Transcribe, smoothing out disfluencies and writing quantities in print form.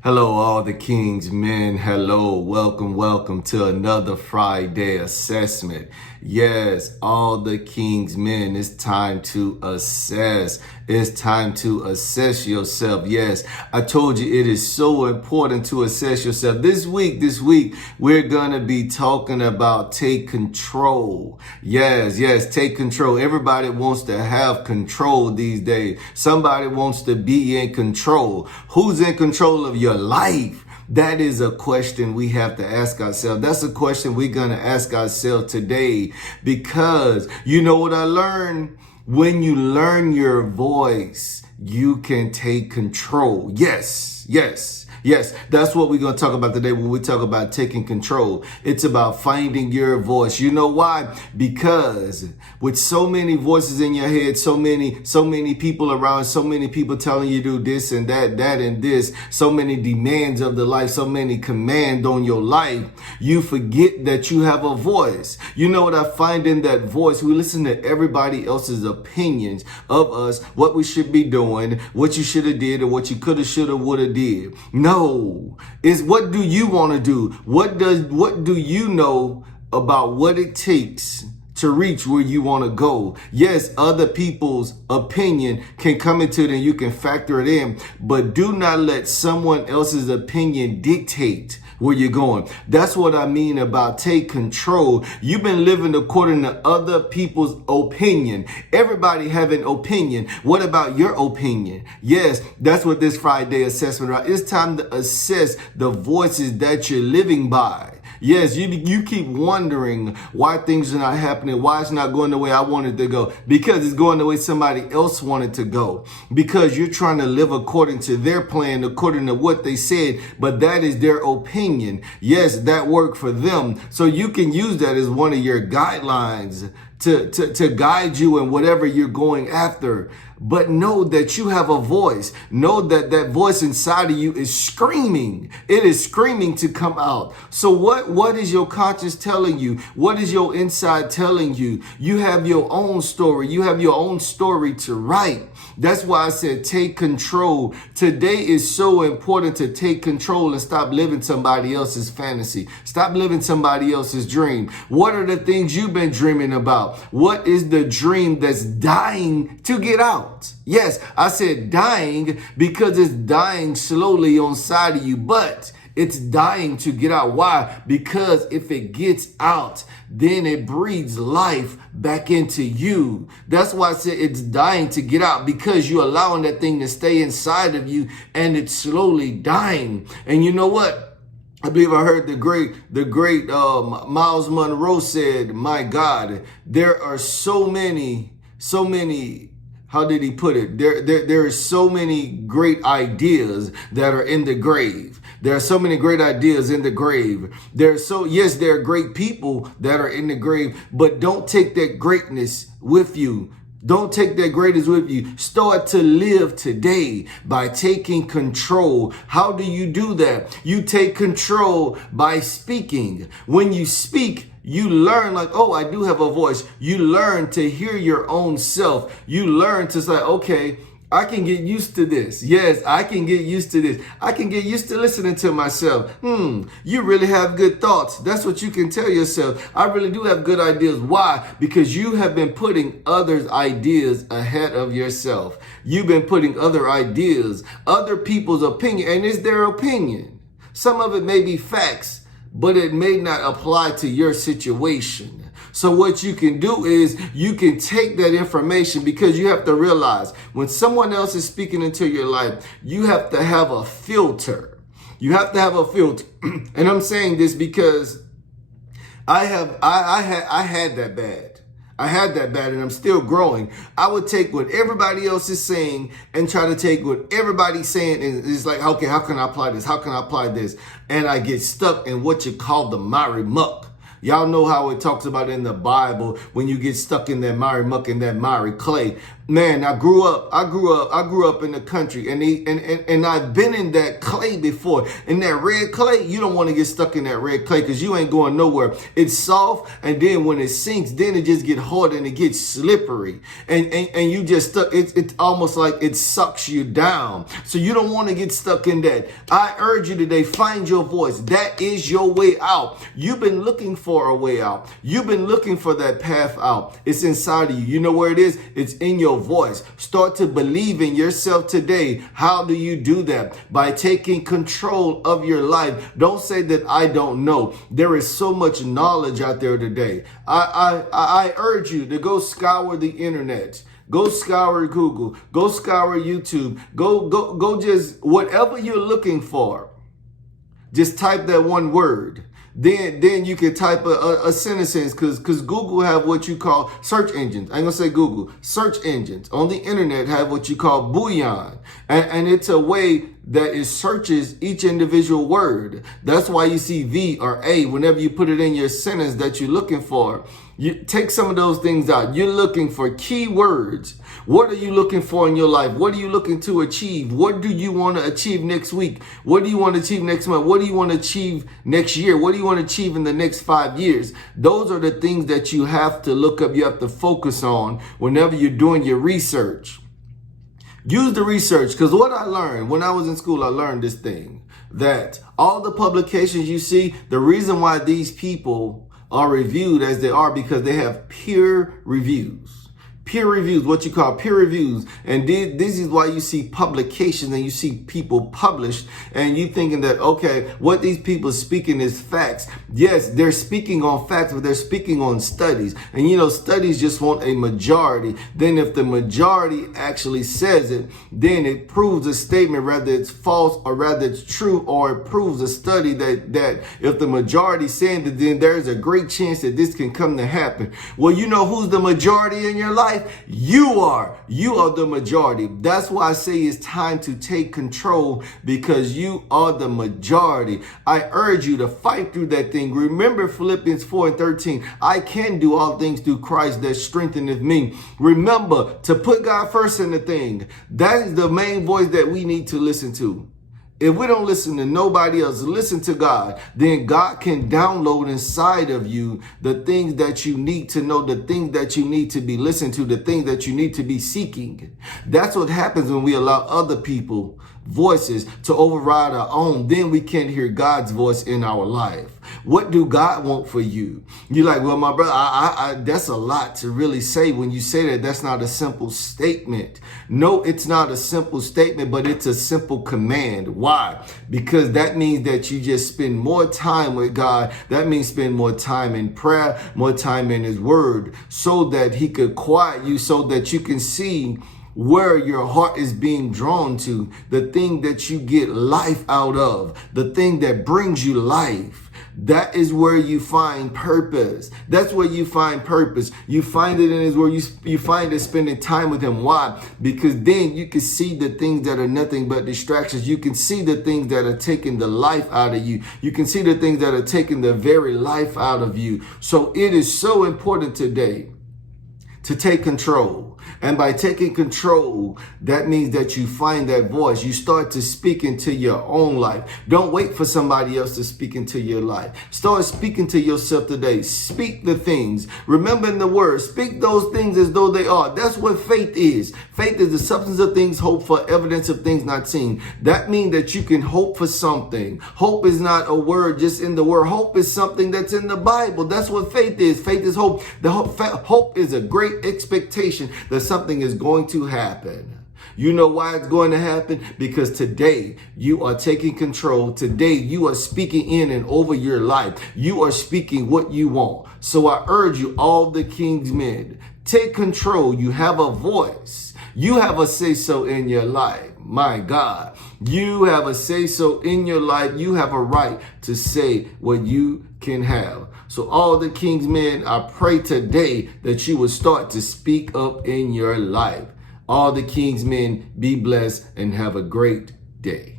Hello, all the King's men. Hello, welcome to another Friday assessment. Yes, all the King's men, it's time to assess. It's time to assess yourself. Yes, I told you it is so important to assess yourself. This week, we're going to be talking about take control. Yes, take control. Everybody wants to have control these days. Somebody wants to be in control. Who's in control of your life? That is a question we have to ask ourselves. That's a question we're going to ask ourselves today, because you know what I learned? When you learn your voice, you can take control. Yes. That's what we're going to talk about today when we talk about taking control. It's about finding your voice. You know why? Because with so many voices in your head, so many people around, so many people telling you to do this and that and this, so many demands of the life, so many commands on your life, you forget that you have a voice. You know what I find in that voice? We listen to everybody else's opinions of us, what we should be doing, what you should have did, or what you could have, should have, would have did. No, it's what do you want to do? What do you know about what it takes to reach where you want to go? Yes, other people's opinion can come into it and you can factor it in, but do not let someone else's opinion dictate where you're going. That's what I mean about take control. You've been living according to other people's opinion. Everybody have an opinion. What about your opinion? Yes, that's what this Friday assessment about. It's time to assess the voices that you're living by. Yes, you keep wondering why things are not happening, why it's not going the way I wanted to go, because it's going the way somebody else wanted to go, because you're trying to live according to their plan, according to what they said, but that is their opinion. Yes, that worked for them. So you can use that as one of your guidelines to guide you in whatever you're going after. But know that you have a voice. Know that that voice inside of you is screaming. It is screaming to come out. So what is your conscience telling you? What is your inside telling you? You have your own story. You have your own story to write. That's why I said take control. Today is so important to take control and stop living somebody else's fantasy. Stop living somebody else's dream. What are the things you've been dreaming about? What is the dream that's dying to get out? Yes, I said dying because it's dying slowly on side of you, but it's dying to get out. Why? Because if it gets out, then it breathes life back into you. That's why I said it's dying to get out, because you're allowing that thing to stay inside of you and it's slowly dying. And you know what? I believe I heard the great Miles Monroe said, my God, there are so many, how did he put it? There are so many great ideas that are in the grave. There are so many great ideas in the grave. There are great people that are in the grave, but don't take that greatness with you. Don't take that greatness with you. Start to live today by taking control. How do you do that? You take control by speaking. When you speak, you learn like, oh, I do have a voice. You learn to hear your own self. You learn to say, okay, I can get used to this. Yes, I can get used to this. I can get used to listening to myself. You really have good thoughts. That's what you can tell yourself. I really do have good ideas. Why? Because you have been putting others' ideas ahead of yourself. You've been putting other ideas, other people's opinion, and it's their opinion. Some of it may be facts, but it may not apply to your situation. So what you can do is you can take that information, because you have to realize when someone else is speaking into your life, you have to have a filter. You have to have a filter. And I'm saying this because I had that bad. I had that bad, and I'm still growing. I would take what everybody else is saying and try to take what everybody's saying, and it's like, okay, how can I apply this? How can I apply this? And I get stuck in what you call the miry muck. Y'all know how it talks about in the Bible when you get stuck in that miry muck and that miry clay. Man, I grew up in the country, and I've been in that clay before. In that red clay, you don't want to get stuck in that red clay because you ain't going nowhere. It's soft, and then when it sinks, then it just get hard and it gets slippery, and you just stuck. It's almost like it sucks you down. So you don't want to get stuck in that. I urge you today, find your voice. That is your way out. You've been looking for a way out. You've been looking for that path out. It's inside of you. You know where it is? It's in your voice. Start to believe in yourself today. How do you do that? By taking control of your life. Don't say that I don't know. There is so much knowledge out there today. I urge you to go scour the internet. Go scour Google. Go scour YouTube. Go just whatever you're looking for. Just type that one word. Then you can type a sentence because Google have what you call search engines. I ain't gonna say Google. Search engines on the internet have what you call Boolean. And it's a way that it searches each individual word. That's why you see V or A whenever you put it in your sentence that you're looking for. You take some of those things out. You're looking for keywords. What are you looking for in your life? What are you looking to achieve? What do you want to achieve next week? What do you want to achieve next month? What do you want to achieve next year? What do you want to achieve in the next 5 years? Those are the things that you have to look up. You have to focus on whenever you're doing your research. Use the research, because what I learned when I was in school, I learned this thing, that all the publications you see, the reason why these people are reviewed as they are because they have peer reviews. Peer reviews, what you call peer reviews. And this is why you see publications and you see people published and you thinking that, okay, what these people speaking is facts. Yes, they're speaking on facts, but they're speaking on studies. And you know, studies just want a majority. Then if the majority actually says it, then it proves a statement, whether it's false or whether it's true, or it proves a study that if the majority saying that, then there's a great chance that this can come to happen. Well, you know who's the majority in your life? You are the majority. That's why I say it's time to take control, because you are the majority. I urge you to fight through that thing. Remember Philippians 4:13. I can do all things through Christ that strengtheneth me. Remember to put God first in the thing. That is the main voice that we need to listen to. If we don't listen to nobody else, listen to God, then God can download inside of you the things that you need to know, the things that you need to be listened to, the things that you need to be seeking. That's what happens when we allow other people voices to override our own. Then we can't hear God's voice in our life. What do God want for you? You're like, well, my brother, that's a lot to really say. When you say that, that's not a simple statement. No, it's not a simple statement, but it's a simple command. Why? Because that means that you just spend more time with God. That means spend more time in prayer, more time in his word, so that he could quiet you, so that you can see where your heart is being drawn to, the thing that you get life out of, the thing that brings you life. That is where you find purpose. That's where you find purpose. You find it in his word. You find it spending time with him. Why? Because then you can see the things that are nothing but distractions. You can see the things that are taking the life out of you. You can see the things that are taking the very life out of you. So it is so important today to take control. And by taking control, that means that you find that voice. You start to speak into your own life. Don't wait for somebody else to speak into your life. Start speaking to yourself today. Speak the things. Remember in the word, speak those things as though they are. That's what faith is. Faith is the substance of things hoped for, evidence of things not seen. That means that you can hope for something. Hope is not a word just in the word. Hope is something that's in the Bible. That's what faith is. Faith is hope. Hope is a great expectation that something is going to happen. You know why it's going to happen? Because today you are taking control. Today you are speaking in and over your life. You are speaking what you want. So I urge you, all the king's men, take control. You have a voice. You have a say-so in your life. My God, you have a say-so in your life. You have a right to say what you can have. So all the king's men, I pray today that you will start to speak up in your life. All the king's men, be blessed and have a great day.